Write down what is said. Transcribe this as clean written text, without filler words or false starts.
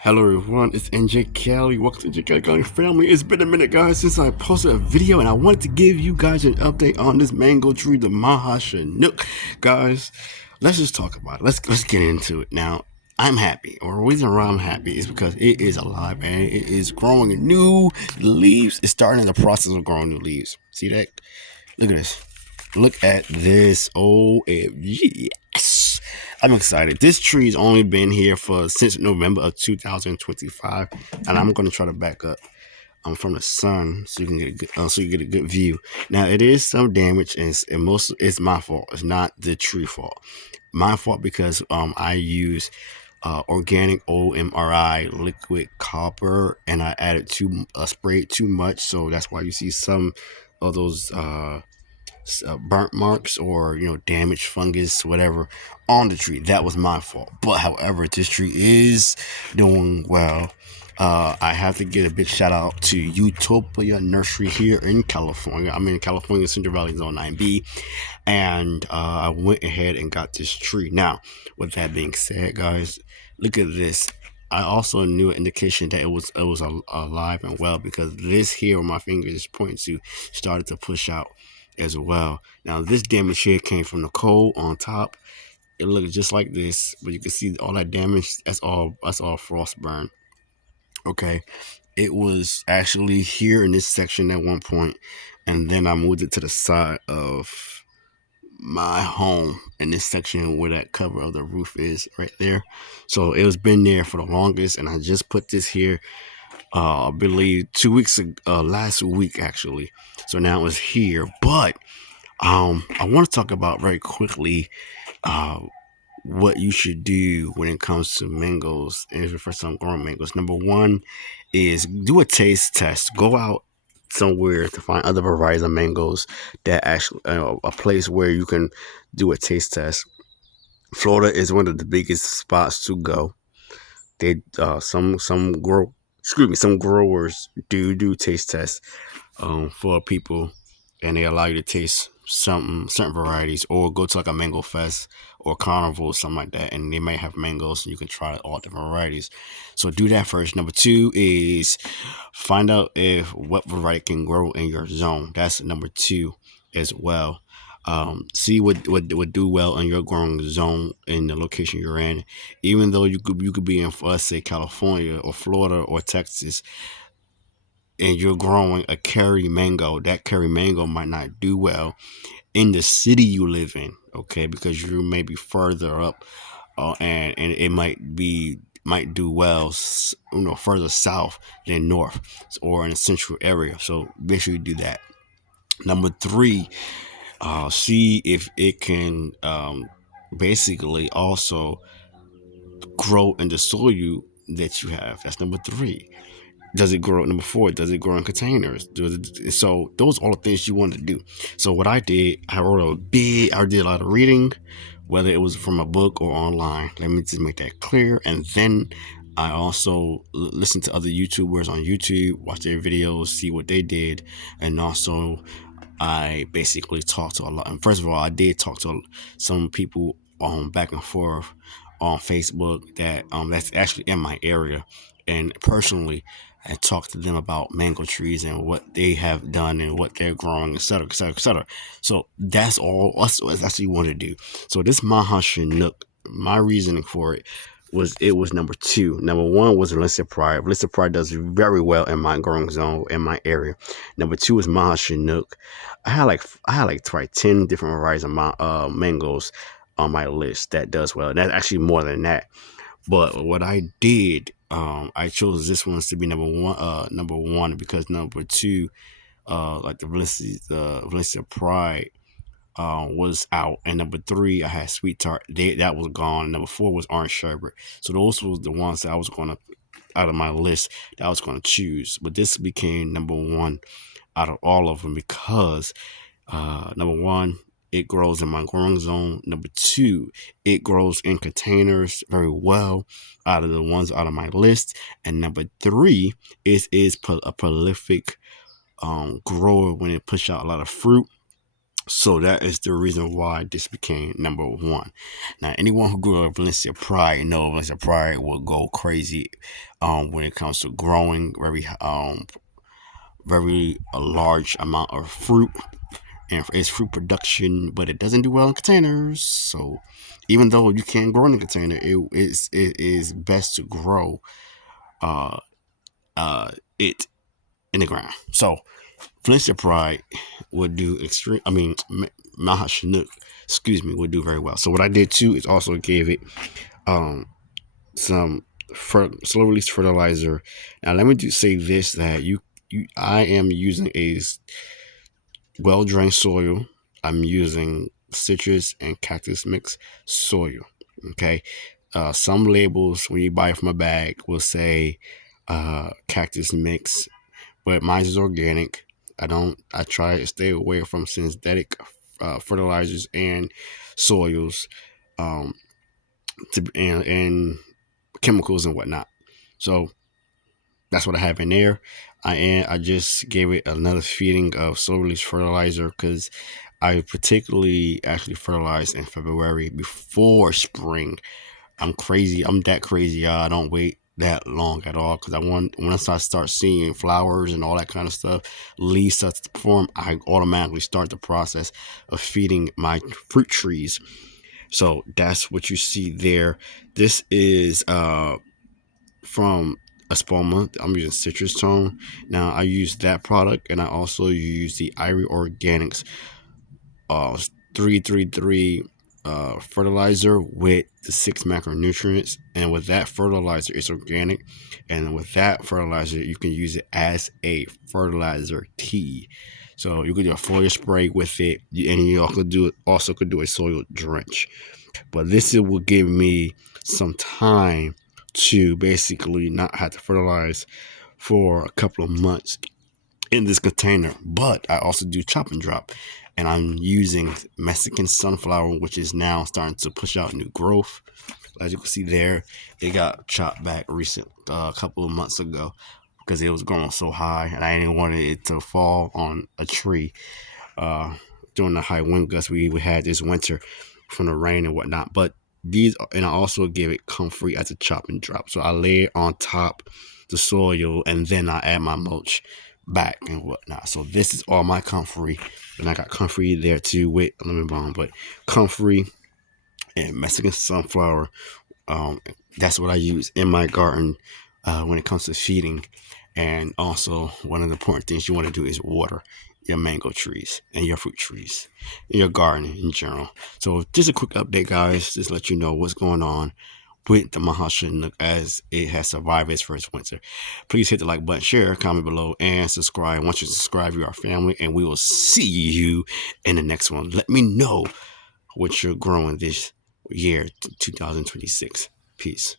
Hello everyone, it's NJCali. Welcome to NJCaliGardener family. It's been a minute, guys, since I posted a video, and I wanted to give you guys an update on this mango tree, the Maha chanock. Guys, let's just talk about it. Let's get into it now. I'm happy, or the reason why I'm happy is because it is alive and it is growing new leaves. It's starting the process of growing new leaves. See that? Look at this. Look at this. OMG. Yes. I'm excited. This tree's only been here since November of 2025, and I'm gonna try to back up from the sun so you can get a good view. Now it is some damage, and most it's my fault. It's not the tree fault. My fault because I use organic OMRI liquid copper, and I added sprayed too much, so that's why you see some of those burnt marks or damaged fungus, whatever, on the tree. That was my fault. But however, this tree is doing well. I have to give a big shout out to Utopia Nursery here in California. I'm in California, Central Valley Zone 9B, and I went ahead and got this tree. Now, with that being said, guys, look at this. I also knew an indication that it was alive and well because this here, where my finger is pointing to, started to push out as well. Now, this damage here came from the coal on top. It looked just like this, but you can see all that damage. That's all frost burn. Okay, it was actually here in this section at one point, and then I moved it to the side of my home in this section where that cover of the roof is right there. So it was been there for the longest, and I just put this here I believe 2 weeks ago, last week actually. So now it's here. But I want to talk about very quickly uh what you should do when it comes to mangoes and if you're first time growing mangoes. Number one is do a taste test. Go out somewhere to find other varieties of mangoes that actually a place where you can do a taste test. Florida is one of the biggest spots to go. They some growers do taste tests for people, and they allow you to taste certain varieties, or go to like a mango fest or carnival or something like that, and they might have mangoes and you can try all different varieties. So do that first. Number two is find out if what variety can grow in your zone. That's number two as well. See what would do well in your growing zone in the location you're in. Even though you could be in, let's say, California or Florida or Texas, and you're growing a curry mango, that curry mango might not do well in the city you live in, okay, because you may be further up, and it might do well, further south than north or in a central area. So make sure you do that. Number three, see if it can basically also grow in the soil that you have. That's number three. Does it grow? Number four, does it grow in containers? So those are all the things you want to do. So what I did, I did a lot of reading, whether it was from a book or online. Let me just make that clear. And then I also listened to other YouTubers on YouTube, watch their videos, see what they did, and also I basically talked to a lot. And first of all, I did talk to some people back and forth on Facebook that's actually in my area, and personally, I talked to them about mango trees and what they have done and what they're growing, etc., etc., etc. So that's all. That's what you want to do. So this Maha chanock, my reasoning for it was number two. Number one was Valencia Pride. Valencia Pride does very well in my growing zone in my area. Number two is Maha chanock. I had like probably 10 different varieties of mangoes on my list that does well. And that's actually more than that. But what I did, I chose this one to be number one because number two, like the Valencia Pride, was out, and number three I had Sweet Tart. That was gone. Number four was Orange Sherbet. So those was the ones that I was gonna out of my list that I was gonna choose. But this became number one out of all of them because number one, it grows in my growing zone. Number two, it grows in containers very well out of the ones out of my list. And number three, is a prolific grower when it push out a lot of fruit. So that is the reason why this became number one. Now, anyone who grew up Valencia Pride know Valencia Pride will go crazy when it comes to growing very a large amount of fruit and its fruit production, but it doesn't do well in containers. So even though you can grow in a container, it is best to grow uh, it in the ground. So Valencia Pride would do extreme. I mean, Maha chanock, excuse me, would do very well. So what I did too is also gave it um, some slow release fertilizer. Now let me just say this: that I am using a well drained soil. I'm using citrus and cactus mix soil. Okay. Some labels when you buy it from a bag will say cactus mix, but mine is organic. I try to stay away from synthetic fertilizers and soils, um, and chemicals and whatnot. So that's what I have in there. I just gave it another feeding of slow release fertilizer because I particularly actually fertilized in February before spring. I'm crazy. I'm that crazy. I don't wait that long at all because I want once I start seeing flowers and all that kind of stuff, leaves start to form, I automatically start the process of feeding my fruit trees. So that's what you see there. This is from Espoma. I'm using Citrus Tone. Now I use that product, and I also use the Irie Organics uh 333 fertilizer with the 6 macronutrients. And with that fertilizer, it's organic. And with that fertilizer, you can use it as a fertilizer tea. So you could do a foliar spray with it, and you also could do a soil drench. But this will give me some time to basically not have to fertilize for a couple of months in this container. But I also do chop and drop, and I'm using Mexican sunflower, which is now starting to push out new growth. As you can see there, it got chopped back a couple of months ago because it was growing so high, and I didn't want it to fall on a tree uh, during the high wind gusts we had this winter from the rain and whatnot. But and I also give it comfrey as a chop and drop. So I lay it on top the soil, and then I add my mulch back and whatnot. So this is all my comfrey, and I got comfrey there too with lemon balm, but comfrey and Mexican sunflower. That's what I use in my garden when it comes to feeding. And also, one of the important things you want to do is water your mango trees and your fruit trees and your garden in general. So, just a quick update, guys. Just let you know what's going on with the Maha chanock as it has survived its first winter. Please hit the like button, share, comment below, and subscribe. Once you subscribe, you are family, and we will see you in the next one. Let me know what you're growing this year, 2026. Peace.